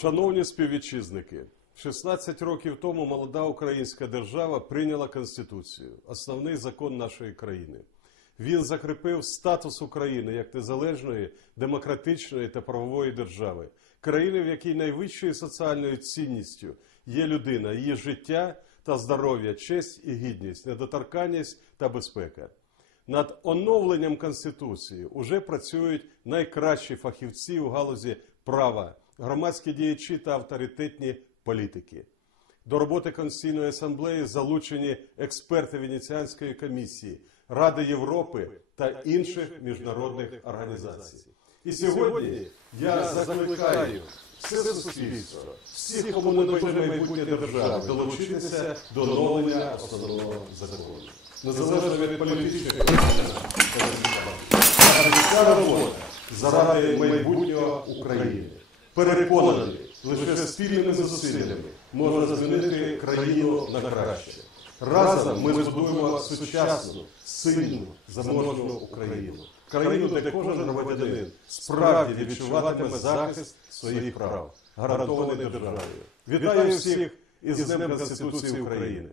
Шановні співвітчизники, 16 років тому молода українська держава прийняла Конституцію, основний закон нашої країни. Він закріпив статус України як незалежної, демократичної та правової держави, країни, в якій найвищою соціальною цінністю є людина, її життя та здоров'я, честь і гідність, недоторканність та безпека. Над оновленням Конституції уже працюють найкращі фахівці у галузі права, громадські діячі та авторитетні політики. До роботи Конституційної асамблеї залучені експерти Венеціанської комісії, Ради Європи та інших міжнародних організацій. І сьогодні я закликаю все суспільство, всіх, кому не бажає майбутнє держави, долучитися до оновлення основного закону. Незалежно від політичних ця робота заради майбутнього України. Переконаний, лише спільними зусиллями можна змінити країну на краще. Разом ми збудуємо сучасну, сильну, заможну Україну. Країну, де кожен громадянин справді відчуватиме захист своїх прав, гарантований державою. Вітаю всіх із Днем Конституції України!